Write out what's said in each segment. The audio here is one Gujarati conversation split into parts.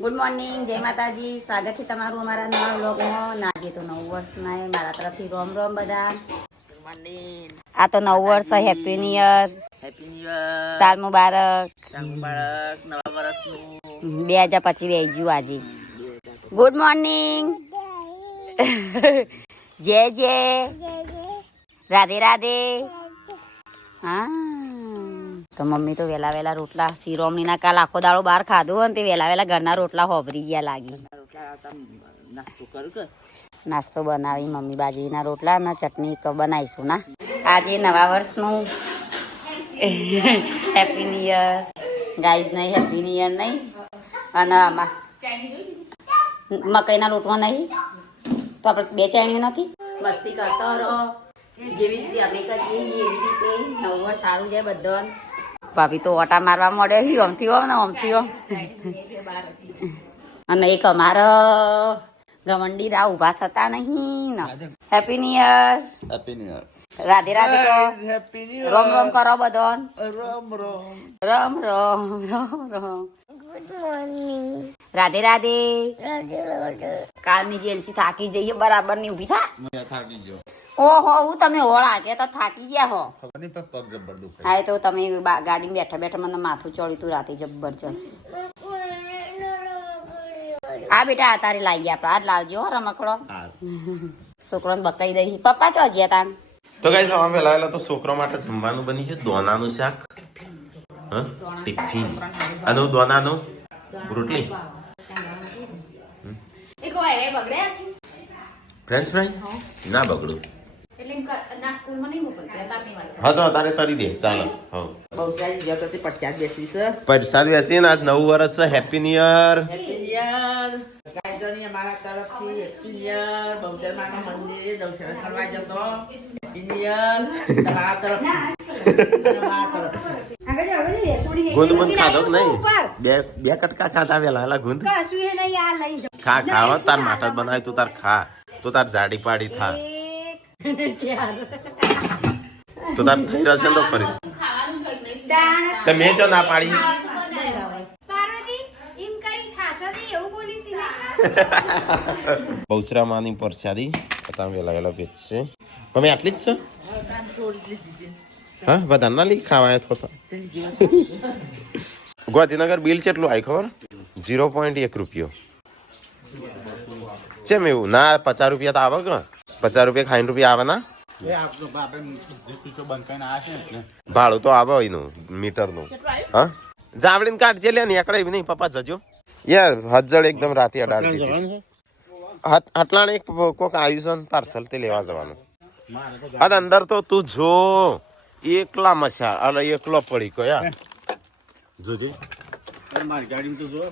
ગુડ મોર્નિંગ, જય માતાજી. સ્વાગત છે તમારું અમારા નવા વ્લોગમાં. આજે તો 9 વર્ષના મારા તરફથી રોમ રોમ બધા. Good morning. આ તો 9 વર્ષ. Happy new year. Happy new year. સાલ મુબારક. સાલ મુબારક. નવા વર્ષનું 2025 વેજ્યું આજે. Good morning. જય જય. રાધે રાધે. હા, તો મમ્મી તો વેલા વેલા રોટલા શિરોમણીના કાલ આખો દાડો બહાર ખાધું અને તે વેલા વેલા ઘરના રોટલા હોભરી ગયા લાગી. નાસ્તો બનાવી મમ્મી બાજરીના રોટલા અને ચટણી બનાવીશું ના. આજે નવા વર્ષનું હેપી ન્યુ યર ગાઈઝ. નહીં હેપી ન્યુ યર નહીં. અને આમાં મકાઈના રોટમાં નહીં તો આપણે બે ચાઈની નથી. મસ્તી કરતો રહો જેવી રીતે અમે કરીએ એવી રીતે. નવું વર્ષ સારું છે બધો. ભાભી તો ઓટા મારવા મળે ઓમથી ઓમ ને ઓમથી ઓમ. અને એક અમારા ગવંડી રા ઉભા થતા નહીં ને. Happy new year. Happy new year. Radhe Radhe કહો. Happy new year. રોમ રોમ કરો બધો. રામ રામ. રામ રામ રામ રામ. Good morning. રાધે રાધે. રાધે રાધે. કાલની જેલસી થાકી જઈએ બરાબર ની ઉભી થા. મેં થાકી ગયો. ઓહો, હું તમે ઓળા કે તો થાકી ગયા હો. ખબર નહીં પણ પગ જબર દુખાય. હા, તો તમે ગાડીમાં બેઠા બેઠા મને માથું ચડ્યું તું રાતે જબરજસ્ત. આ બેટા આ તારી લાવી આપણે આજ લાવજો હો રમકડો. છોકરોને બકાઈ દઈ. પપ્પા ચો જ્યા તાન. તો ગાઈસ અમે પેલા તો છોકરો માટે જમવાનું બની છે. દોનાનું શાક, ટિફિન અને દોનાનું રોટલી, ફ્રેન્ચ ફ્રાઈ ના બગડું. હા તો તારે તરી દે ચાલો. પ્રસાદ વેચી ને આજ 9 વર્ષ છે. Happy new year. Happy new year. Gayatri અમારા તરફથી હેપી ન્યુ યર. બહુચર માના મંદિરે દર્શન કરવા જતો. Happy new year. તમારા તરફથી. ગુંદ ગુંદ ખાધો કે નહીં? બે કટકા ખાધા વેલા ગુંદ. ખા ખાવા તાર માટે જ બનાય. તું તાર ખા તો તાર જાડી પાડી થા. તો તાર થઈ રહેશે તો ફરી તમે જો ના પાડી. બહુચરામાની પ્રસાદી તમે વેલા વેલા વેચશે. તમે આટલી જ છો? હા, વધારે ના લઈ ખાવાય થોડા. ગાંધીનગર બિલ કેટલું આવી ખબર? 0.1 રૂપિયો. ચેમ એવું? ના 50 રૂપિયા તો આવે કે 50 રૂપિયા 60 રૂપિયા આવે ના. ભાડું તો આવે એનું મીટરનું. હા, જાવડીને કાઢજે લે ને એકડે નહીં પપ્પા જજો યાર. હજળ એકદમ રાતે અડાડી દીધી. આટલા એક કોક આવ્યું છે પાર્સલ તે લેવા જવાનું. આ અંદર તો તું જો એકલા મસા અરે એકલો પડી કયા જોજે. મારી ગાડીમાં તો જો.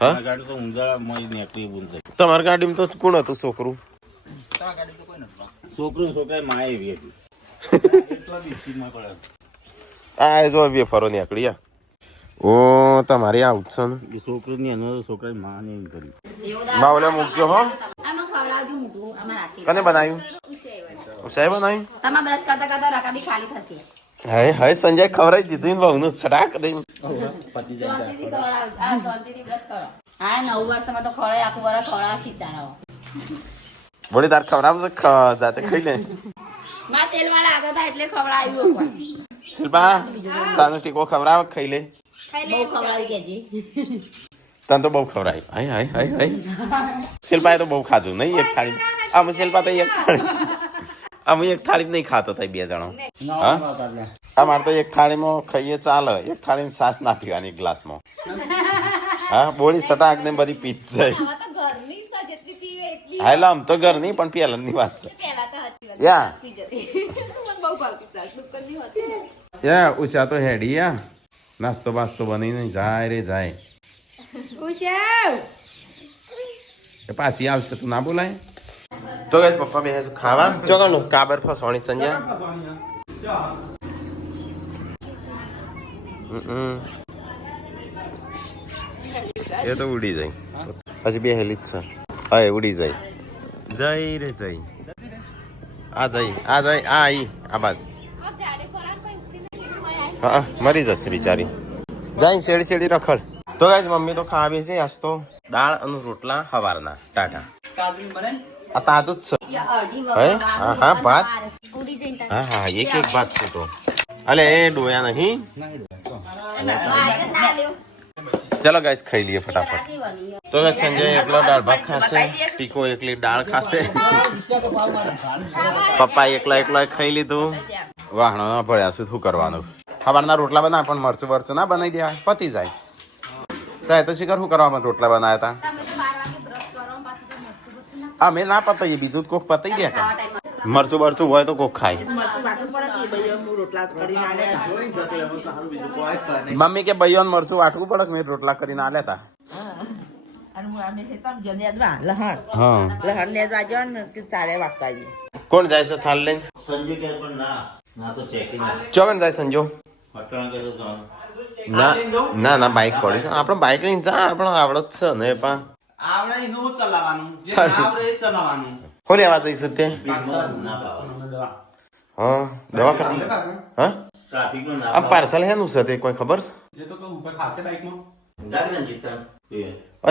હા, ગાડી તો ઊંઝા મય નીકળી બુંજે. તમારી ગાડીમાં તો કોણ હતું છોકરું? છોકરું છોકરા માં આવી હતી. એટલા બીસીમાં પડે. આ જો વેફરો નીકળી. ઓ તમારી આવું છે ને. છોકરું ની અંદર છોકરા માં ને કરી. બાવલે મૂકજો હો. આમાં ખવડાવજો મૂકું. આમાં રાખી. કને બનાવ્યું? ઉસાઈ બનાવ્યું. તમારે બ્રશ કરતા કરતા રકાબી ખાલી થશે. હાય હાય સંજય ખવડાવી દીધું ને બહુનું છટાક દઈને. શાંતિથી ખવડાવજો. હા, શાંતિથી બ્રશ કરો. હા, 9 વર્ષમાં તો ખવડાય આખું વર્ષ ખવડાવ સીધા રહો. બોલી તાર ખવડાવશે જાતે ખાઈ લે. માં તેલવાળા આગળ હતા એટલે ખવડાવ્યું પણ. શિલ્પા તાનો ટીકો ખવડાવ ખાઈ લે. બહુ ખવડાવી કેજી. તને તો બહુ ખવડાવી. હાય હાય હાય હાય. શિલ્પાએ તો બહુ ખાધું નહીં એક થાળી. અમે શિલ્પા તો એક થાળી અમે એક થાળી નહીં ખાતો થાય બે જણો. હા, અમારે તો એક થાળીમાં ખાઈએ ચાલે. એક થાળીમાં છાશ ના પીવાની ગ્લાસમાં. હા, બોલી સટાક ને બધી પીત જાય. હા એટલે આમ તો ઘર નહીં પણ પેલાની વાત છે. યા ઉષા તો હેડી યા નાસ્તો બાસ્તો બનીને જાય રે જાય. પાછી આવશે તું ના બોલાય. તો ગાઈસ પપ્પા બે ખાવા ચોગણનું કાબર ફસવાણી સંજય. એ તો ઉડી જાય પછી બે હેલી જ છે. હા, ઉડી જાય. જઈ રે જઈ. આ જઈ આ જઈ આ આઈ આ બાજ. હા, મરી જશે બિચારી. જાય શેડી શેડી રખડ. તો ગાઈસ મમ્મી તો ખાવા બેસી આજ તો દાળ અને રોટલા હવારના ટાટા કાજુ બને આ તાજું જ છે હે હા હા ભાત હા હા એક એક ભાત છે તો અલે એ ડોયા નહીં ચલો ગાઈસ ખાઈ લઈએ ફટાફટ તો ગાઈસ સંજય એકલો દાળ ભાત ખાશે ટીકો એકલી દાળ ખાશે પપ્પા એકલા ખાઈ લીધું વાહણો ના ભર્યા છે શું કરવાનું સવારના રોટલા બનાવે પણ મરચું બરચું ના બનાવી દેવાય પતી જાય તો શીખર શું કરવા રોટલા બનાવ્યા હતા હા મેં ના પતાઈએ બીજું કોક પતાઈ ગયા કા મરચું બરચું હોય તો કોક ખાય મમ્મી કે બૈયોન મરચું વાટવું પડે મેં રોટલા કરીને આલ્યા હતા કોણ જાય છે થાલ લઈને સંજુ કે પણ ના તો ચેકિંગ ચોગન જાય સંજો હટણ કે તો જાણ ના ના બાઈક પડી છે આપણે બાઈક લઈને જા આપણો આવડત છે ને પણ આવડે એનું ચલાવવાનું જે ના આવડે એ ચલાવવાનું હો લેવા જઈશું તે ના પાવાનું હા દવા કરી હા ટ્રાફિક નો આ પાર્સલ હેનું છે તે કોઈ ખબર છે એ તો કોઈ ઉપર ખાસે બાઈકમાં જાગરણ જીતતા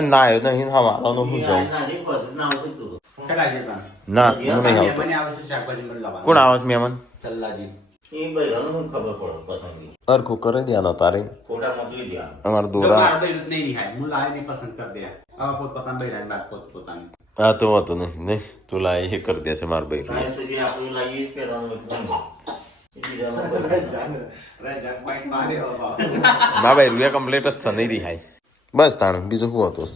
ના આવ્યો નહીં હવારનું શું છે ના નહીં પડે ના આવતું તું કડાઈ જતા ના હું નહીં આવતો મને આવશે શાકભાજી મને લાવવાનું કોણ આવે છે મહેમાન ચલ્લાજી એ બૈરાનું હું ખબર પડે પસંદગી અરખું કરી દેવાનો તારે ફોટા મોકલી દે અમાર તો દોરા મારા બૈરું નહીં રિહાય હું લાય નહીં પસંદ કરી દે આ પોત પોતાના બૈરાની વાત પોત પોતાની હા તો વાતો નહીં નહીં તું લાય એ કરી દેશે માર ભાઈ કાંઈ સુધી આપણે લાગી કે ના ભાઈ રૂયા કમ્પ્લીટ જ છે નહીં રિહાય બસ તાણ બીજું શું હતું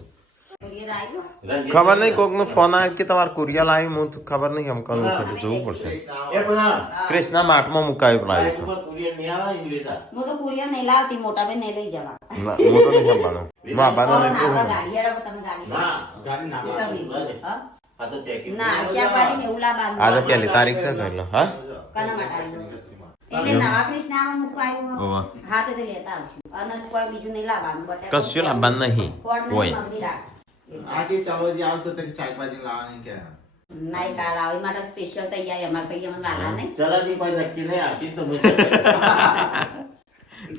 ખબર નહીં કોક નો ફોન આવ્યો કે તમારે કુરિયા લાવી હું ખબર નહીં એમ કરવું છે જોવું પડશે ક્રિષ્ના માટમાં મુકાવી લાવી છું હું તો કુરિયર નહીં લાવતી મોટા બેન નહીં લઈ જવા ના હું તો નહીં જમવાનું મા બાનો નહીં તો ગાડી હેડો તમે ગાડી ના શાકભાજી ને એવું લાવવાનું આજે પહેલી તારીખ છે કહી લો હા કાના માટે આવ્યું એટલે નવા કૃષ્ણામાં મુકાયું ઓવા હાથે તો લેતા આવશું અને કોઈ બીજું નહીં લાવવાનું બટાકા કશું લાવવાનું નહીં હોય આજે ચાલો જે આવશે તે શાકભાજી લાવવાની કે નહીં કાલ આવે માટે સ્પેશિયલ તૈયારી અમારે કઈ અમે લાલા નહીં ચલાજી કોઈ નક્કી નહીં આપી તો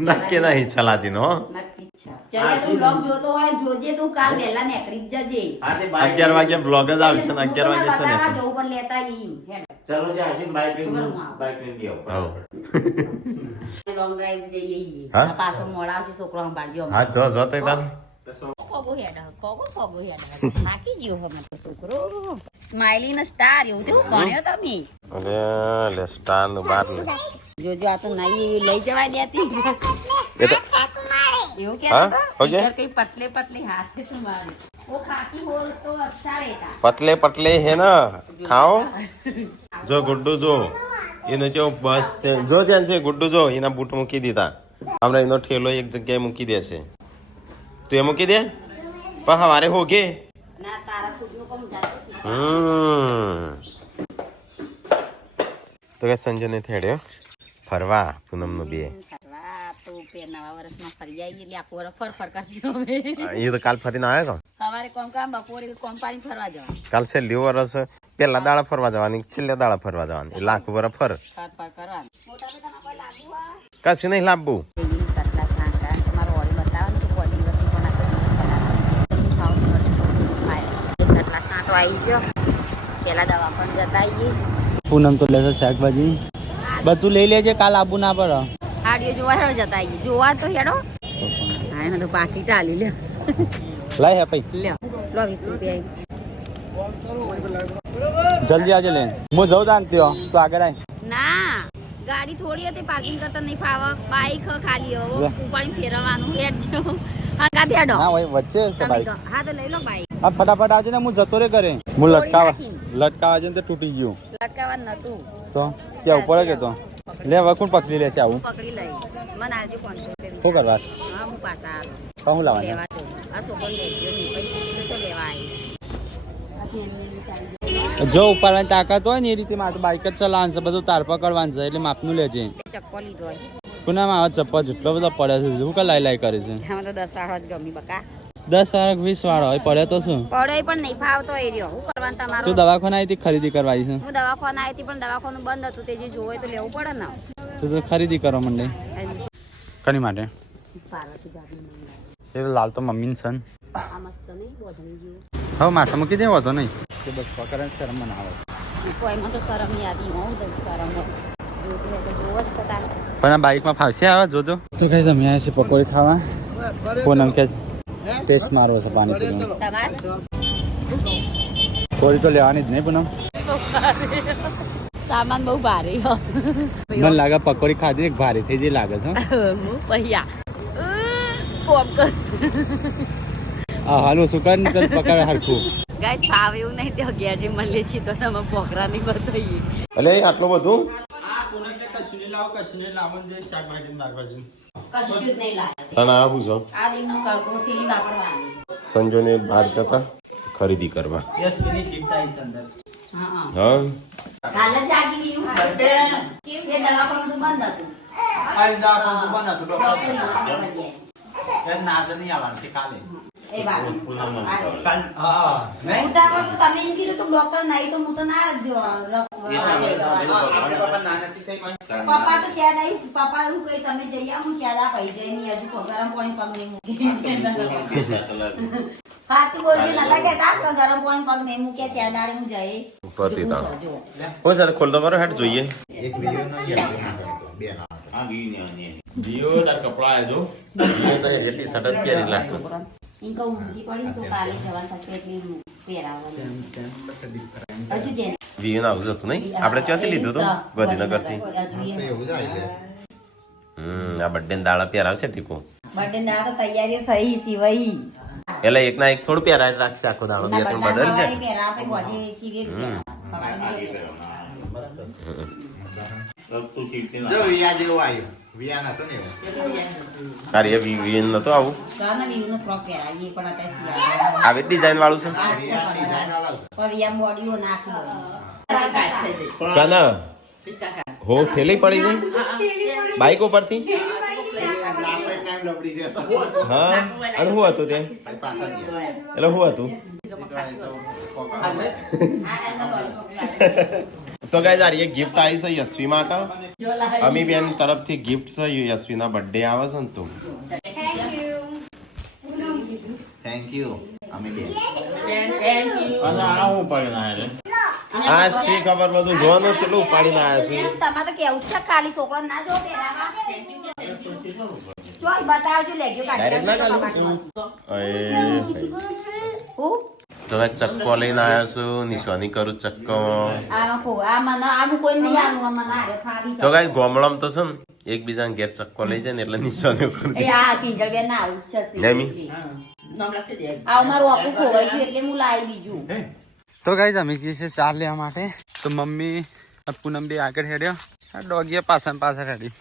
નક્કી નહીં ચલાતી નો નક્કી છે ચાલે તું બ્લોગ જોતો હોય જોજે તું કાલ વહેલા નીકળી જ જજે 11 વાગે બ્લોગ જ આવશે ને 11 વાગે છે ને જવું પણ લેતા ઈ હેડ ચલો જે આશીન બાઈક લઈને જાઓ લોંગ ડ્રાઈવ જઈએ ઈ હા? આ પાછો મોડા આવશે છોકરો સંભાળજો હા જો જો તે તાર પગો હેડ થાકી ગયો હવે તો છોકરો સ્માઈલી ને સ્ટાર એવું તેવું ભણ્યો તમે અરે લે સ્ટાર નું બાર ને જોજો આ તો નહીં લઈ જવા દેતી એ તો એવું હા? કે ઓકે. કઈ પટલે પટલે હાથ से मारे वो खाती हो तो अच्छा रहता પતલે પતલે હે ના ખાઓ જો ગુડ્ડુ જો એનો જો બસ જો જ્યાં છે ગુડ્ડુ જો એના બૂટ મૂકી દીધા હમણાં એનો ઠેલો એક જગ્યાએ મૂકી દેશે તું એ મૂકી દે પણ હવારે હોગે ना तारा खुद नु कम जाते सीखा તો કે સંજય ને થેડ્યો ફરવા પૂનમ નો બે फरवा तो पे नवा वर्ष में फरी आई એટલે આખો વરસ ફર કરજો અમે એ તો કાલ ફરીને આવ્યો હવારે કોમ કામ બપોરે કોમ પાણી ફરવા જવા કાલ છેલ્લી વરસ પેલા દાડા ફરવા જવાની છેલ્લા દાડા ફરવા જવાની લાખ વરસ ફર ફર કરવા મોટા બેટા કોઈ લાગુ આ કશું નહીં લાવવું એની સટલા સાંકરા તમારો ઓડી બતાવવાનું તો કોઈ દિવસ પણ આ કરી સાઉથ સટલા સાંટો આવી ગયો પેલા દવા પણ જતા આવીએ પૂનમ તો લેશે શાકભાજી બધું લઈ લેજે કાલ આબુ ના પડે હાડીઓ જોવા હેડો જતા આવીએ જોવા તો હેડો હા એને તો પાકી ટાલી લે લાય હે પૈ લ્યો લો 20 રૂપિયા જલ્દી આજે લે હું જઉં જાણતી હો તો આગળ આય ના ગાડી થોડી હતી પાર્કિંગ કરતા નહીં ફાવા બાઈક ખાલી હવે ઉપાડી ફેરવવાનું હેડ જો હા ગાડી હેડો ના હોય વચ્ચે છે તમે બાઈક હા તો લઈ લો બાઈક આ ફટાફટ આજે ને હું જતો રે કરે હું લટકાવા છે ને તે તૂટી ગયું લટકાવા નતું તો ક્યાં ઉપર કે તો લે હવે કોણ પકડી લે છે આવું પકડી લઈ મને આજે 500 શું કરવા હા હું પાછા આવ્યો કહું લાવવાનું લેવા જો આ છોકરો લેજો નહીં પછી તો લેવા આવી જો ઉપાડવાની તાકાત હોય ને એ રીતે મારે બાઈક જ ચલાવવાનું છે બધું તાર પકડવાનું છે એટલે માપનું લેજે ચક્કો લીધો હોય પુનામાં આવા ચપ્પલ જેટલો બધો પડે છે શું કા લાઈ કરે છે આમાં તો 10 વાળો જ ગમી બકા 10 વાળો 20 વાળો હોય પડે તો શું પડે પણ નહીં ફાવતો એ રહ્યો હું કરવાનું તું તમારું દવાખાના આવી ખરીદી કરવાની છે હું દવાખાના આવી હતી પણ દવાખાનું બંધ હતું તે જે જોવે તો લેવું પડે ને તો ખરીદી કરવા માંડે કની માટે પાર્વતી ગાડી એ લાલ તો મમ્મી છે આ મસ્ત નહીં બોધણી જેવું. હવે માથા મૂકી દે વાંધો નહીં કે બસ પકડે શરમ મને આવે કોઈમાં તો શરમ નહીં આવી હું તો શરમ હોય. જોતું હોય તો જોવો જ પતા. પણ આ બાઇકમાં ફાવશે આવે જોજો તો કઈ તમે આવ્યા છે પકોડી ખાવા પૂનમ કે ટેસ્ટ મારવો છે પાણીપુરી તમારે કોરી તો લેવાની જ નહીં પૂનમ સામાન બહુ ભારે હો. મને લાગે પકોડી ખાધી એક ભારે થઈ જઈ લાગે છે પૈયા પોપકોર્ન હાલું શું કર ને પકાવે હરખું ગાઈસ ફાવ એવું નહીં તે ગયા જે મળીએ છીએ તો તમે પોકરા નહીં બતાવીએ. એટલે આટલું બધું કશું નહીં લાવો જે શાકભાજી નાખવા કશું જ નહીં લાગે. તને આ પૂછો આ રીતનું કગોથી વાપરવાની. સંજોને બહાર જતા ખરીદી કરવા ગિફ્ટ આવી છે અંદર હા હા કાલે જાગી ગયું એ દવાખાનું તો બંધ હતું. નાચ નહીં આવવાનું કે કાલે એ વાત ઉતાવળ તો તમે એમ કીધું તો ડોક્ટર નહીં તો હું તો ના જ પપ્પા તો ચેર નહીં પપ્પા એવું કહી તમે જઈ આવો હું ચેર પૈ જઈને હજુ ગરમ પાણી પગ નહીં મૂકે સાચું બોલજો નતા કેતા ગરમ પાણી પગ નહીં મૂકે ચેર દાડે હું જઈ પતિ તા ઓ સર ખોલતો કરો હેડ જોઈએ જીઓ તાર કપડા આજો જીઓ તો રેટી સડક પહેરી લાગસ ઇનકો ઊંચી પડી તો કાલે જવાન થશે એટલી પહેરાવવાની હજુ જે વીન આવું હતું નહીં આપણે ક્યાંથી લીધું હતું ગાંધીનગરથી આ બર્થડે દાડા પહેરાવશે ટીપો બર્થડે ના તો તૈયારી થઈ સિવાય એટલે એક ના એક થોડું પહેરાવી રાખશે આખો દાડો બે ત્રણ બદલ છે તારી વીન નતો આવું આવી ડિઝાઇન વાળું છે કાના હો ઠેલી પડી ગઈ બાઈક ઉપરથી હા અને શું હતું તે એટલે શું હતું તો ગાઈસ આ એક ગિફ્ટ આવી છે યશવી માટે અમી બેન તરફથી ગિફ્ટ છે યશવી ના બર્થડે આવે છે ને તો થેન્ક યુ અમે બે આ છે ખબર બધું જોવાનું કેટલું ઉપાડીને આવ્યા છે તમારે તો કેવું છે ખાલી છોકરો ના જો ચોલ બતાવજો લેજો ડાયરેક્ટ ના ચાલુ તો હવે ચક્કો લઈને આવ્યો છું નિશાની કરું ચક્કો તો કઈ ગોમડમ તો છે ને એકબીજાને ઘેર ચક્કો લઈ જાય ને એટલે નિશાની કરું તો ગાઈઝ અમે જઈએ છીએ ચા લેવા માટે તો મમ્મી પૂનમ બે આગળ હેડ્યો આ ડોગીએ પાછળ હેડી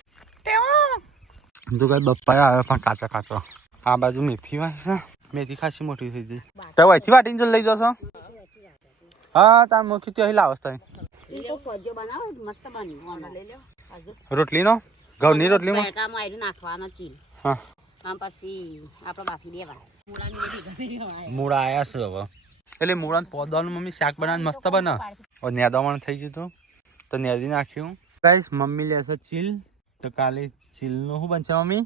તો ગાઈ બપ્પા આવ્યો પણ કાચો આ બાજુ મેથી વાય છે મેથી ખાસી મોટી થઈ ગઈ તો અહીંથી વાટીને લઈ જશો હા તાર મોખી ત્યાં લાવો રોટલી નો ઘઉંની રોટલીમાં નાખવાનો ચીલ હા પછી આપડે બાફી દેવા મૂળા આયા છે હવે એટલે મૂળાને પોદાનું મમ્મી શાક બનાવીને મસ્ત બને નેદામણ થઈ ગયું તો નેદી નાખ્યું ગાઈસ મમ્મી લેશે ચીલ તો કાલે ચીલનું શું બનશે મમ્મી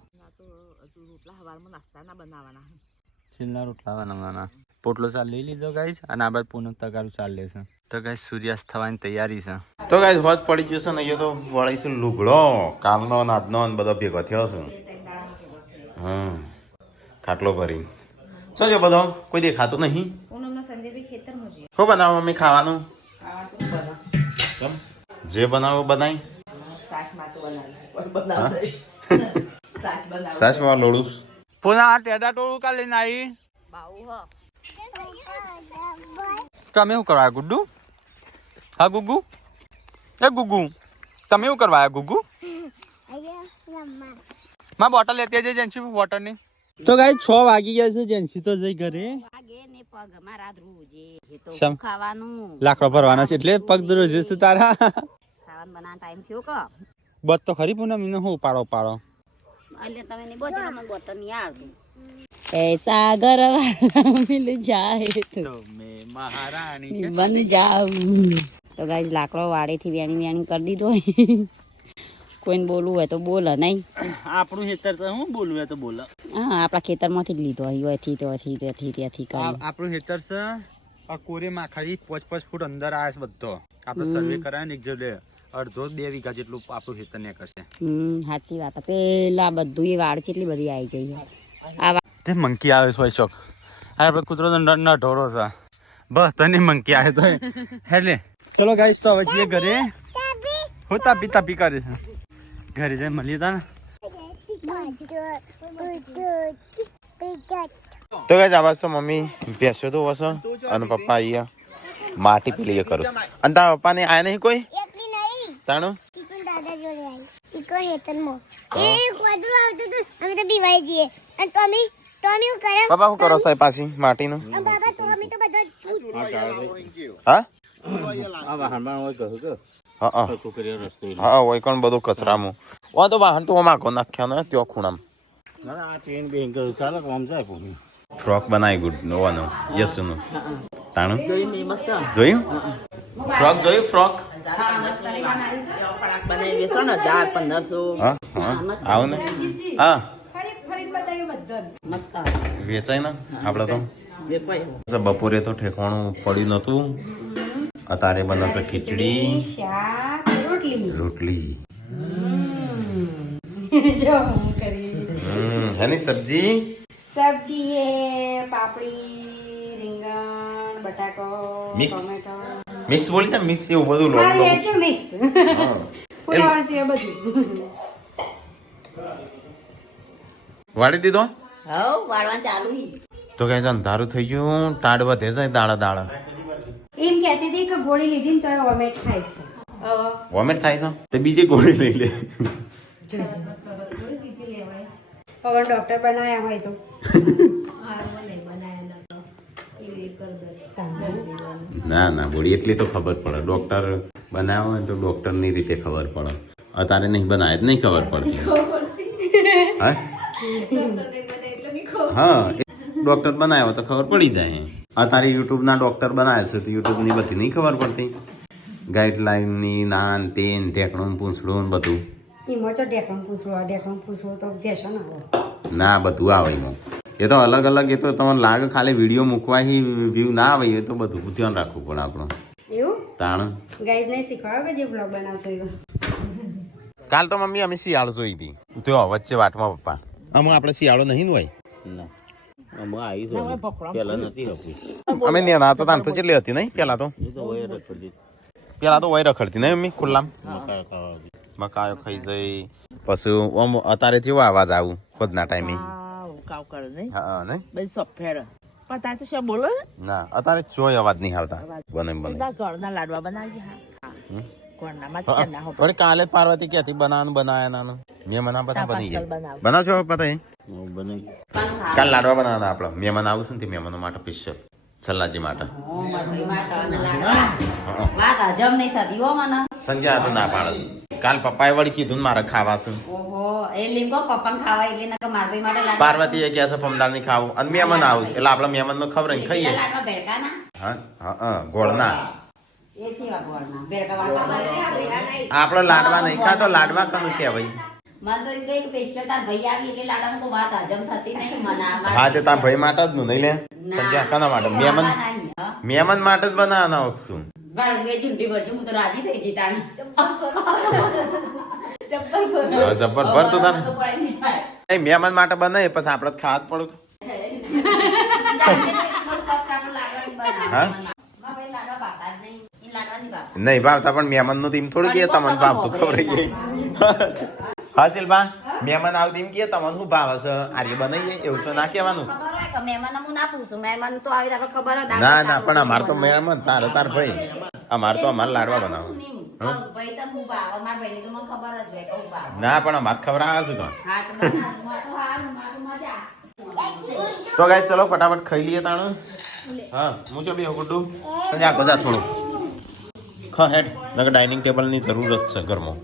ચીલના રોટલા બનાવવાના પોટલો ચાલ લઈ લીધો ગાઈસ અને આ બાદ પૂનમ તગારું ચાલ લેશે તો ગાઈસ સૂર્યાસ્ત થવાની તૈયારી છે તો ગાઈસ હોજ પડી ગયો છે ને અહીંયા તો વળીશું લુગડો કાલનો નાદનો બધો ભેગો થયો છે હા ખાટલો ભરી શું છે બધો કોઈ દેખાતું નહીં શું બનાવો મમ્મી ખાવાનું જે બનાવો બનાવી સાસમાં લોડું પૂના આ ટેડા ટોળું કાલે લઈને આવી તમે શું કરવા ગુડ્ડુ હા ગુગ્ગુ એ ગુગ્ગુ તમે શું કરવા આવ્યા ગુગ્ગુ માં બોટલ લેતી જઈ જેન્સી વોટરની તો ગાઈ 6 વાગી ગયા છે જેન્સી તો જઈ ઘરે લાકડો ભરવાના છે એટલે પગ દરરોજ છે તારા બસ તો ખરી પૂનમ એને હું પાડો ऐसा घर मिल जाए तो मैं महारानी बन जाऊं तो गाइस लाकड़ो वाड़े थी व्याणी कर दी तो કોઈને બોલવું હોય તો બોલે નહીં. આપણું ખેતર તો હું બોલવું તો બોલે. હા આપણા ખેતરમાંથી જ લીધો અહીંથી ત્યાંથી ત્યાંથી કરી. આપણું ખેતર છે આ કોરે માખડી 5 ફૂટ અંદર આવે છે બધો. આપણે સર્વે કરાય ને એક જો લે અડધો 2 વીઘા જેટલું આપણું ખેતર ને કરશે. સાચી વાત. પેલા બધું એ વાડ કેટલી બધી આવી જાય. તે મંકી આવે છે શોખ. આપણે કૂતરો તો ન ઢોરો છે બસ તને મંકી આવે તો એટલે ચલો ગાઈસ તો હવે જઈએ ઘરે. હું તાપી કરે છે ઘરે જઈ મળીએ તા ને. તો ગાઈસ આવાજ તો મમ્મી બેસ્યો તો વસો અને પપ્પા અહીંયા માટી પેલી કરું છું. અને તારા પપ્પાને આયા નહીં કોઈ એકલી નહીં તાણું ઈકણ દાદા જોડે આવી ઈકણ હેતરમાં એ કોદરું આવતું હતું અમે તો બીવાઈ જઈએ અને ટોમી હું કરે પપ્પા શું કરો થાય પાછી માટીનું બાબા ટોમી તો બધા હા આ વાહનમાં હોય કહું કે હા હા હોય કોણ બધું કચરામાં ઓ તો વાહન તો માગો નાખ્યા ને ત્યાં ખૂણામાં. ના આ ટ્રેન બેંક ચાલે આમ જાય પૂરી ફ્રોક બનાવી ગુડ નવાનો યસુનું તાણું જોઈ મેં મસ્ત જોયું ફ્રોક જોયું ફ્રોક ફળાક બનાવી વેચો ને 1500. હા હા આવું ને હા મસ્ત વેચાય ને આપણે તો વેપાય બપોરે તો ઠેકાણું પડ્યું નતું અત્યારે બનાવશે ખીચડી શાક રોટલી રોટલી જો હું કરી એની સબ્જી સબ્જી એ પાપડી રીંગણ બટાકો Mix. ટોમેટો મિક્સ બોલી છે મિક્સ એવું બધું લોટ મિક્સ ફુલાવર સિવાય બધું વાળી દીધો હવ વાળવાનું ચાલુ તો કઈ અંધારું થઈ ગયું ટાઢ વધે છે દાડા દાડા એમ કહેતી હતી કે ગોળી લીધી ને તો વોમેટ થાય છે વોમિટ થાય છે તો બીજી ગોળી લઈ લે પવન ડોક્ટર બનાયા હોય તો ના ના ગોળી એટલી તો ખબર પડે ડોક્ટર બનાવ્યો હોય તો ડોક્ટરની રીતે ખબર પડે અત્યારે નહીં બનાવે જ નહીં ખબર પડતી હા હા ડોક્ટર બનાવ્યો તો ખબર પડી જાય અત્યારે યુટ્યુબના ડોક્ટર બનાવે છે તો યુટ્યુબની બધી નહીં ખબર પડતી ગાઈડલાઈનની નાન તેન ઢેકણું પૂંછડું ને બધું એમાં તો ઢેકણ પૂછવો તો વ્યસન આવે ના બધું આવે એમાં એ તો અલગ અલગ એ તો તમને લાગે ખાલી વિડીયો મૂકવાથી વ્યૂ ના આવે એ તો બધું ધ્યાન રાખવું પડે આપણું એવું તાણ ગાઈઝ ને શીખવાડો કે જે બ્લોગ બનાવતો એવો કાલ તો મમ્મી અમે શિયાળો જોઈ હતી તો વચ્ચે વાટમાં પપ્પા આમાં આપણે શિયાળો નહીં હોય અમે નેના તો તાન તો કેટલી હતી નહીં પેલા તો વય રખડતી નહીં મમ્મી ખુલ્લામાં મકાયો ખાઈ જઈ પછી આમ અત્યારે જેવો અવાજ આવું ખોદના ટાઈમે કાવ કરે નહીં હા નહીં બધી સફેર પણ તાર તો શું બોલો ના અત્યારે ચોય અવાજ નહીં આવતા બને ઘરના લાડવા બનાવી હા ઘરના માં ના હો પણ કાલે પાર્વતી ક્યાંથી બનાવવાનું નાનું મહેમાન બધા બની ગયા બનાવશો પતા કાલ લાડવા બનાવવાના આપડે મહેમાન આવું ને તે મહેમાનો માટે સ્પેશિયલ છલ્લાજી માટે વાત હજમ નહીં થતી હો મને સંજય તો ના પાડે કાલ પપ્પાએ વળી કીધું ને મારે ખાવા છે ઓહો એ લીંબો પપ્પાને ખાવા એટલે ના મારા ભાઈ માટે લાડવા પાર્વતી એ કહે છે પમદાર ની ખાવું અને મહેમાન આવું એટલે આપડે મહેમાન નો ખબર ખાઈએ લાડવા ભેળકા ના હા હા ગોળના એ ચેવા ગોળના ભેળકા વાળા આપડે લાડવા નહીં ખાતો લાડવા કનું કહેવાય મને તો એક સ્પેશિયલ તાર ભાઈ આવી એટલે લાડવામાં કોઈ વાત હજમ થતી નહીં મને હા તે તાર ભાઈ માટે જ નું નહીં લે સંજય કના માટે મહેમાન મહેમાન માટે જ બનાવવાના વખતું જબ્બર ભર તો તાર મહેમાન માટે બનાવીએ પછી આપડે ખાવા જ પડે નહીં ભાવતા પણ મહેમાન નું એમ થોડું કે તમને ભાવતું ખબર હા શિલ્પા મહેમાન આવતી એમ કે તમને શું ભાવ હશે આર્ય બનાવીએ એવું તો ના કહેવાનું ના ના પણ અમારે તો મહેમાન તારે તાર ભાઈ અમારે તો અમારે લાડવા બનાવો ના પણ અમારે ખબર આવે છે તો ગાય ચલો ફટાફટ ખાઈ લઈએ તાણું હા હું ચો બી ગુડ્ડુ સંજા ગજા થોડું ખા હેડ નકર ડાઇનિંગ ટેબલ ની જરૂરત છે ઘરમાં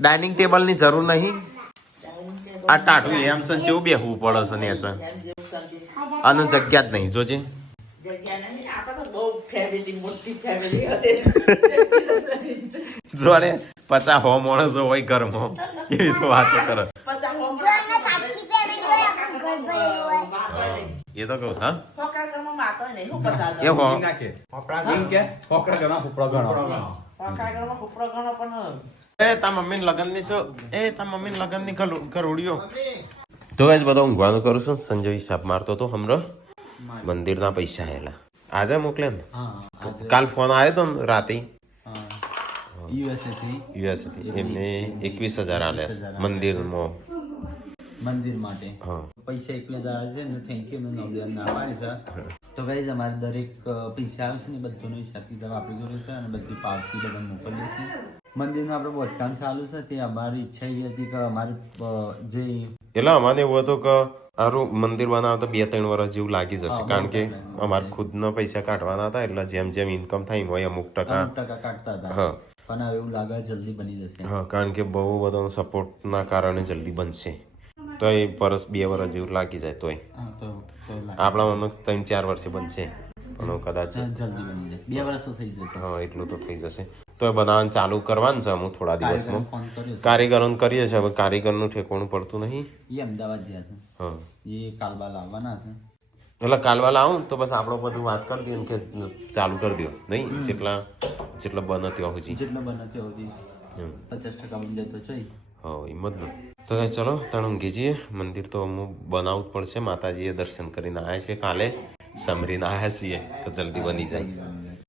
ડાઇનિંગ ટેબલ ની જરૂર નહીં આ ટાટું એમ છે કેવું બેહવું પડે છે ને અને જગ્યા જ નહીં જોજે જોડે 50 હો માણસો હોય ઘરમાં એવી તો વાતો કરે પચાસ જો એમને કાઠી પહેરી હોય આખું ઘર ભરેલું હોય માતોય નહીં. એ તો કહું હા ફોકરા ઘરમાં માતોય નહીં. શું 50? એ હો નાખે ફોકરા ગણ કે ફોકરા ગણ ફોકરા ગણ ફોકરા ઘરમાં ફૂફરો ઘણો પણ એ તા મમ્મી લગન ની શું એ તા મમ્મી લગન ની કરોડિયો તો ગાઈસ બધો ઊંઘવાનું કરું છું સંજય હિસાબ મારતો તો હમણાં મંદિરના પૈસા આયેલા આજે મોકલે ને કાલ ફોન આવ્યો તો ને રાતે યુએસ થી એમને 21,000 આલ્યા મંદિરમાં મંદિર માટે હા પૈસા 21,000 છે ને થેન્ક યુ મેં નવલિયા ના પાડી છે તો ગાઈઝ અમારે દરેક પૈસા આવશે ને બધોનો હિસાબ કિતાબ આપણી જોડે છે અને બધી પાવતી બધા મોકલીએ છીએ મંદિરનું આપણે બોધકામ ચાલુ છે તે અમારી ઈચ્છા એવી હતી કે અમારે જે એટલે અમારે એવું હતું કે આરું મંદિર બનાવતા 2-3 વર્ષ જેવું લાગી જશે કારણ કે અમારે ખુદના પૈસા કાઢવાના હતા એટલે જેમ જેમ ઇન્કમ થાય એમ હોય અમુક ટકા કાઢતા હતા હા પણ હવે એવું લાગે જલ્દી બની જશે હા કારણ કે બહુ બધો સપોર્ટના કારણે જલ્દી બનશે તો એ વર્ષ 2 વર્ષ જેવું લાગી જાય તોય હા તો આપણા મનમાં 3-4 વર્ષે બનશે પણ કદાચ જલ્દી બની જાય 2 વર્ષ તો થઈ જશે હા એટલું તો થઈ જશે તો એ બનાવવાનું ચાલુ કરવાનું છે અમુક થોડા દિવસમાં ફોન કર્યો કારીગરોને કરીએ છીએ હવે કારીગરનું ઠેકોણું પડતું નહીં એ અમદાવાદ ગયા છે હા એ કાલબાલ આવવાના છે એટલે કાલવાલા આવું તો બસ આપણો બધું વાત કરી દઈએ કે ચાલુ કરી દો નહીં જેટલા બને ત્યાં સુધી જેટલો બને તે સુધી 50% બની જાય તો જોઈ હા એમ જ ને તો ચલો તાણ ઊંઘી જઈએ મંદિર તો અમુક બનાવવું જ પડશે માતાજીએ દર્શન કરીને આવ્યા છે કાલે સમરીને આવ્યા છીએ તો જલ્દી બની જાય